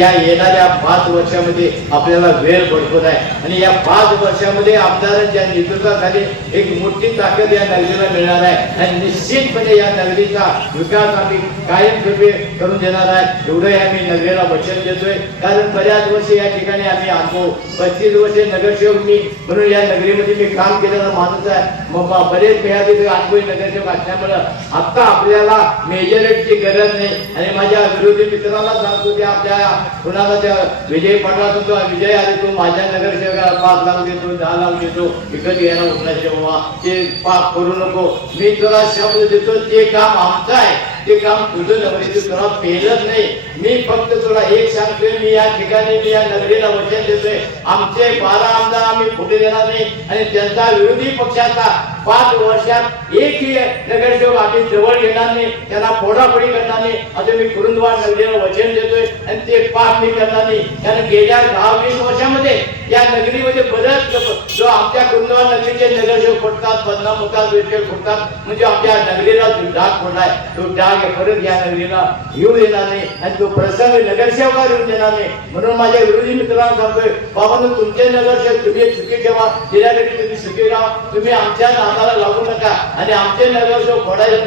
या येणाऱ्या 5 वर्षामध्ये आपल्याला वेळ पडत आहे आणि या 5 वर्षामध्ये आमदारांच्या नेतृत्वाखाली एक मोठी ताकद या नगरीला मिळणार आहे आणि निश्चितपणे या नगरीचा विकास आम्ही कायमस्वरूपी करून देणार आहे एवढंही आम्ही नगरीला वचन देतोय। कारण बऱ्याच वर्ष या ठिकाणी आम्ही अनुभव 35 वर्षे नगरसेवक मी म्हणून या नगरीमध्ये मी काम केलेला माणूस आहे। मग बरेच मिळाले अनुभवी नगरसेवक असल्यामुळे आता आपल्याला मेजॉरिटीची गरज नाही आणि माझ्या विरोधी मित्रांना सांगतो की आपल्या कुणाला त्या विजय पाटला तो विजय आले तो माझ्या नगरसेवकाला 5 लाख देतो 10 लाख देतो विकत घ्यायला उठला तेव्हा ते पाप करू नको। मी तुला शब्द देतो ते काम आमचं आहे ते काम तुझं नव्हे तू तुला पेलत नाही। मी फक्त तुला एक सांगतोय मी या ठिकाणी मी या नगरीला वचन देतोय आमचे 12 आमदार आम्ही फुटे देणार नाही आणि त्यांचा विरोधी पक्षाचा 5 वर्षात एकही नगरसेवक आम्ही जवळ घेणार नाही त्यांना फोडाफोडी करणार नाही असं मी कुरुंदवाड नगरीला वचन देतोय आणि ते पाप मी करणार नाही। कारण गेल्या 10-20 वर्षामध्ये या नगरीमध्ये बरेच जो आमच्या कुरुंदवाड नगरीचे नगरसेवक फुटतात बदनाम होतात वेळ फुटतात म्हणजे आमच्या नगरीला जो डाग पडलाय तो डाग परत या नगरीला येऊ देणार नाही आणि तो प्रसंग नगरसेवकावर येऊन देणार नाही। म्हणून माझ्या विरोधी मित्रांना सांगतोय बाबांनो तुमचे नगरसेवक तुम्ही सुखी ठेवा जिल्ह्याकडे तुम्ही सुखी राहा तुम्ही आमच्या नादाला लागू नका आणि आमचे नगरसेवक फोडायला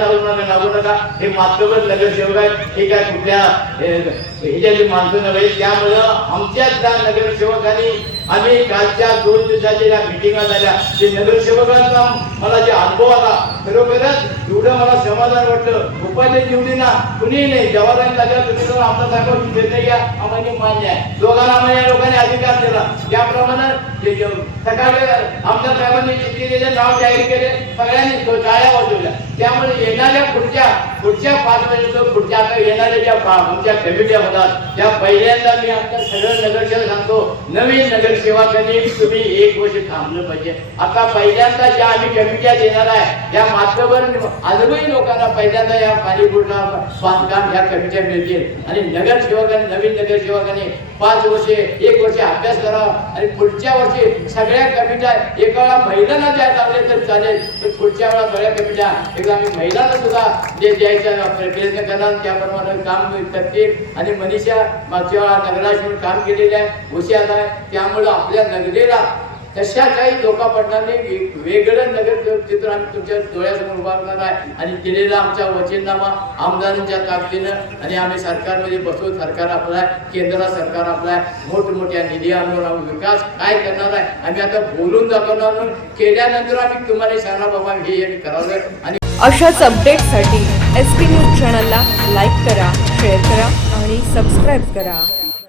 लागू नका। हे मातृगत नगरसेवक आहेत हे काय कुठल्या ह्याच्याची माणसं नव्हे। त्यामुळं आमच्याच त्या नगरसेवकांनी आम्ही कालच्या 2 दिवसाच्या मिटिंगा झाल्या ते नगरसेवकांचा मला जे अनुभव आला खरोखरच एवढं मला समाधान वाटलं। उपाध्यक्ष निवडीना कुणी नाही जवाहरलाल जागा तुम्ही आमदार साहेब निर्णय घ्या आम्हाला मान्य आहे दोघांना आम्हाला या लोकांनी अधिकार दिला त्याप्रमाणे सकाळी आमदार साहेबांनी चिठ्ठी दिली नाव जाहीर केले सगळ्यांनी टाळ्या वाजवल्या। त्यामुळे येणाऱ्या पुढच्या 5 वर्षाचं पुढच्या येणाऱ्या ज्या आमच्या कमिट्या होतात त्या पहिल्यांदा मी आता सगळं नगरसेवक सांगतो नवीन नगरसेवकांनी तुम्ही 1 वर्ष थांबलं पाहिजे। आता पहिल्यांदा ज्या आम्ही कमिट्या देणार आहे त्या मात्रभर अनुभवी लोकांना पहिल्यांदा या पाणीपुरवठा बांधकाम ह्या कमिट्या मिळतील आणि नगरसेवकांनी नवीन नगरसेवकांनी 5 वर्षे 1 वर्ष अभ्यास करावा आणि पुढच्या वर्षी सगळ्या कमिट्या एका वेळा महिलांना द्या चालेल तर चालेल तर पुढच्या वेळा सगळ्या कमिट्या एकदा आम्ही महिलांना सुद्धा जे द्यायचा प्रयत्न करणार त्याप्रमाणे काम करतील। आणि मनीषा मागच्या वेळा नगराशी काम केलेलं आहे हुशार आहे त्यामुळे आपल्या नगरीला तशा काही धोका पडणार नाही। वेगळं नगर चित्र आम्ही तुमच्या डोळ्यासमोर उभारणार आहे आणि दिलेला आमचा वचननामा आमदारांच्या ताकदीनं आणि आम्ही सरकारमध्ये बसवून सरकार आपला केंद्र सरकार आपला मोठमोठ्या निधी आणून आम्ही विकास काय करणार आहे आम्ही आता बोलून दाखवणार केल्यानंतर आम्ही तुम्हाला सांगणार बाबा हे करावं। आणि अशाच अपडेटसाठी SP न्यूज चॅनलला लाईक करा शेअर करा आणि सबस्क्राईब करा।